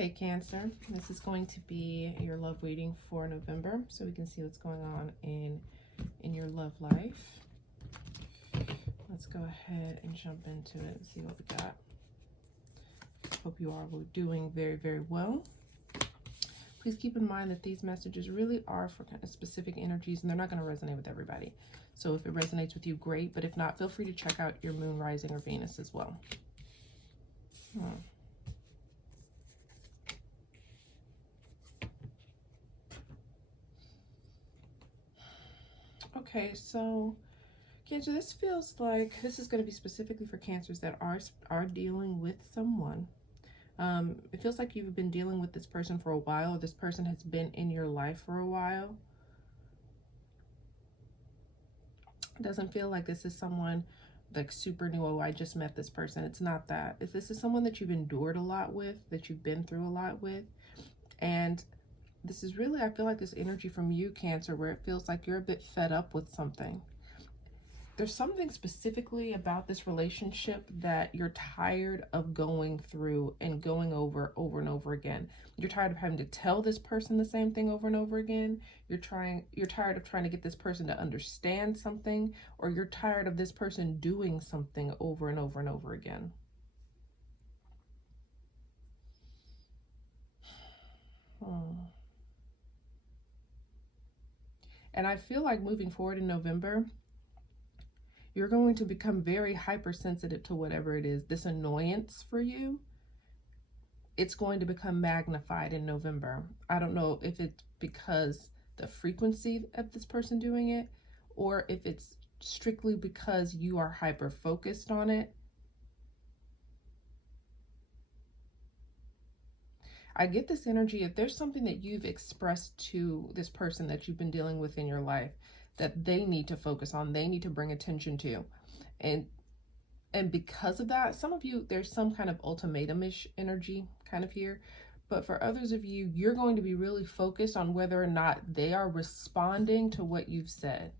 Okay, Cancer, this is going to be your love reading for November, so we can see what's going on in your love life. Let's go ahead and jump into it and see what we got. Hope you are doing very, very well. Please keep in mind that these messages really are for kind of specific energies, and they're not going to resonate with everybody. So if it resonates with you, great, but if not, feel free to check out your moon, rising, or Venus as well. Okay, so Cancer, this feels like this is going to be specifically for Cancers that are dealing with someone. It feels like you've been dealing with this person for a while, or this person has been in your life for a while. It doesn't feel like this is someone like super new, oh, I just met this person. It's not that. If this is someone that you've endured a lot with, that you've been through a lot with, and this is really, I feel like this energy from you, Cancer, where it feels like you're a bit fed up with something. There's something specifically about this relationship that you're tired of going through and going over and over again. You're tired of having to tell this person the same thing over and over again. You're tired of trying to get this person to understand something, or you're tired of this person doing something over and over and over again. And I feel like moving forward in November, you're going to become very hypersensitive to whatever it is. This annoyance for you, it's going to become magnified in November. I don't know if it's because the frequency of this person doing it, or if it's strictly because you are hyper focused on it. I get this energy, if there's something that you've expressed to this person that you've been dealing with in your life that they need to focus on, they need to bring attention to. And because of that, some of you, there's some kind of ultimatum-ish energy kind of here. But for others of you, you're going to be really focused on whether or not they are responding to what you've said.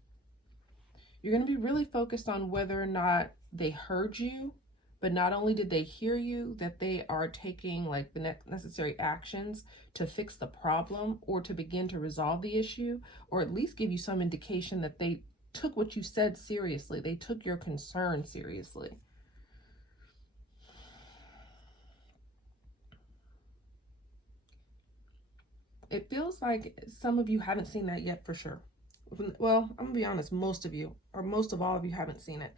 You're going to be really focused on whether or not they heard you, but not only did they hear you, that they are taking like the necessary actions to fix the problem or to begin to resolve the issue, or at least give you some indication that they took what you said seriously. They took your concern seriously. It feels like some of you haven't seen that yet for sure. Well, I'm gonna be honest, most of you, or most of all of you, haven't seen it.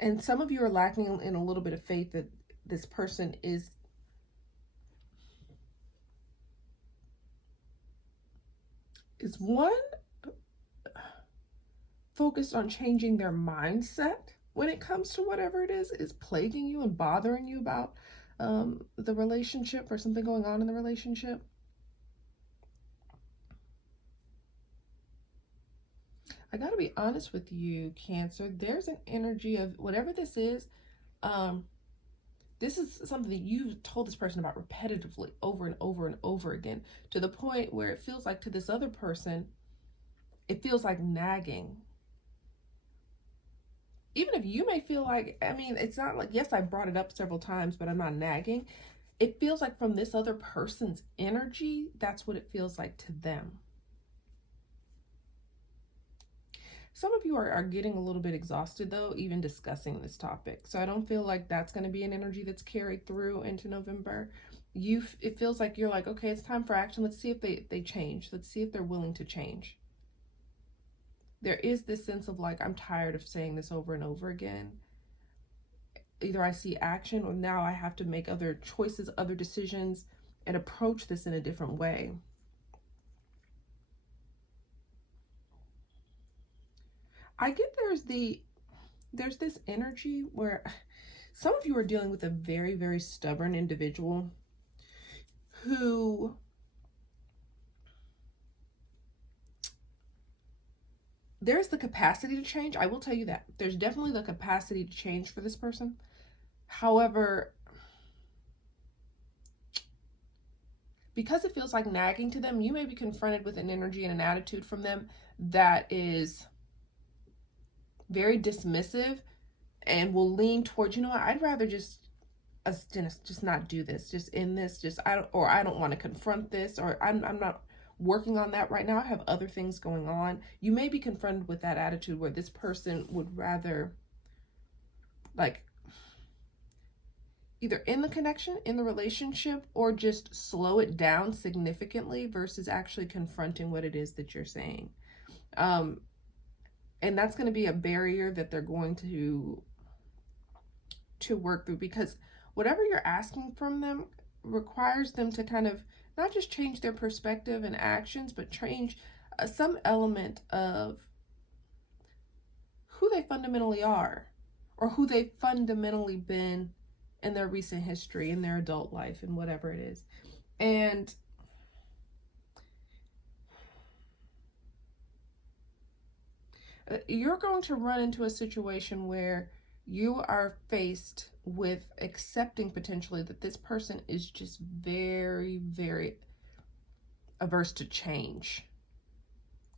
And some of you are lacking in a little bit of faith that this person is one, focused on changing their mindset when it comes to whatever it is plaguing you and bothering you about the relationship, or something going on in the relationship. I gotta be honest with you, Cancer. There's an energy of whatever this is. This is something that you've told this person about repetitively over and over and over again, to the point where it feels like to this other person, it feels like nagging. Even if you may feel like, I mean, it's not like, yes, I brought it up several times, but I'm not nagging. It feels like from this other person's energy, that's what it feels like to them. Some of you are getting a little bit exhausted, though, even discussing this topic. So I don't feel like that's going to be an energy that's carried through into November. It feels like you're like, okay, it's time for action. Let's see if they change. Let's see if they're willing to change. There is this sense of like, I'm tired of saying this over and over again. Either I see action, or now I have to make other choices, other decisions, and approach this in a different way. I get there's this energy where some of you are dealing with a very, very stubborn individual who there's the capacity to change. I will tell you that. There's definitely the capacity to change for this person. However, because it feels like nagging to them, you may be confronted with an energy and an attitude from them that is very dismissive and will lean towards, you know what, I'd rather just us just not do this, just end this, just I don't want to confront this, or I'm not working on that right now. I have other things going on. You may be confronted with that attitude where this person would rather like either in the connection, in the relationship, or just slow it down significantly versus actually confronting what it is that you're saying. And that's going to be a barrier that they're going to work through, because whatever you're asking from them requires them to kind of not just change their perspective and actions, but change some element of who they fundamentally are, or who they've fundamentally been in their recent history, in their adult life, and whatever it is. And you're going to run into a situation where you are faced with accepting potentially that this person is just very, very averse to change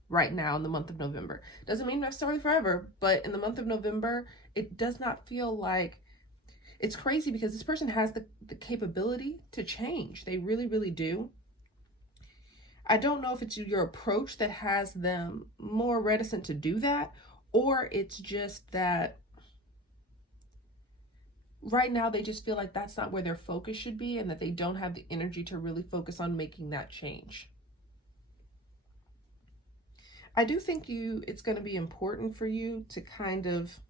right now in the month of November. Doesn't mean necessarily forever, but in the month of November, it does not feel like, it's crazy because this person has the capability to change. They really, really do. I don't know if it's your approach that has them more reticent to do that, or it's just that right now they just feel like that's not where their focus should be, and that they don't have the energy to really focus on making that change. I do think it's going to be important for you to kind of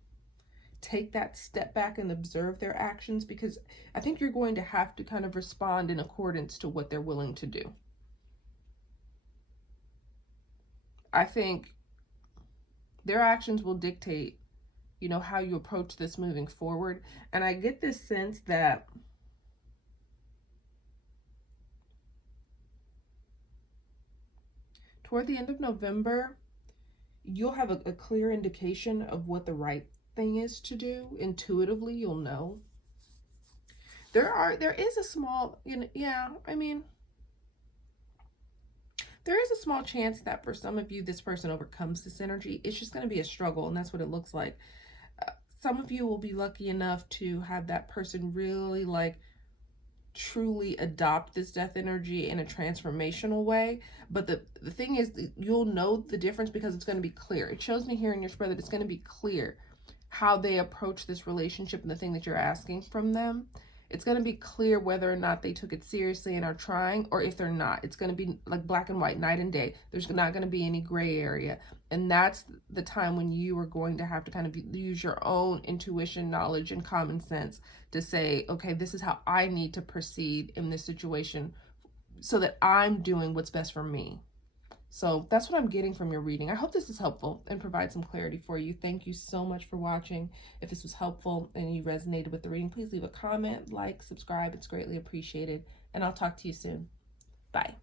take that step back and observe their actions, because I think you're going to have to kind of respond in accordance to what they're willing to do. I think their actions will dictate, how you approach this moving forward. And I get this sense that toward the end of November, you'll have a clear indication of what the right thing is to do. Intuitively, you'll know. There is a small, there is a small chance that for some of you, this person overcomes this energy. It's just going to be a struggle, and that's what it looks like. Some of you will be lucky enough to have that person really truly adopt this death energy in a transformational way. But the thing is, you'll know the difference because it's going to be clear. It shows me here in your spread that it's going to be clear how they approach this relationship and the thing that you're asking from them. It's going to be clear whether or not they took it seriously and are trying, or if they're not. It's going to be like black and white, night and day. There's not going to be any gray area. And that's the time when you are going to have to kind of use your own intuition, knowledge, and common sense to say, okay, this is how I need to proceed in this situation so that I'm doing what's best for me. So that's what I'm getting from your reading. I hope this is helpful and provides some clarity for you. Thank you so much for watching. If this was helpful and you resonated with the reading, please leave a comment, like, subscribe. It's greatly appreciated. And I'll talk to you soon. Bye.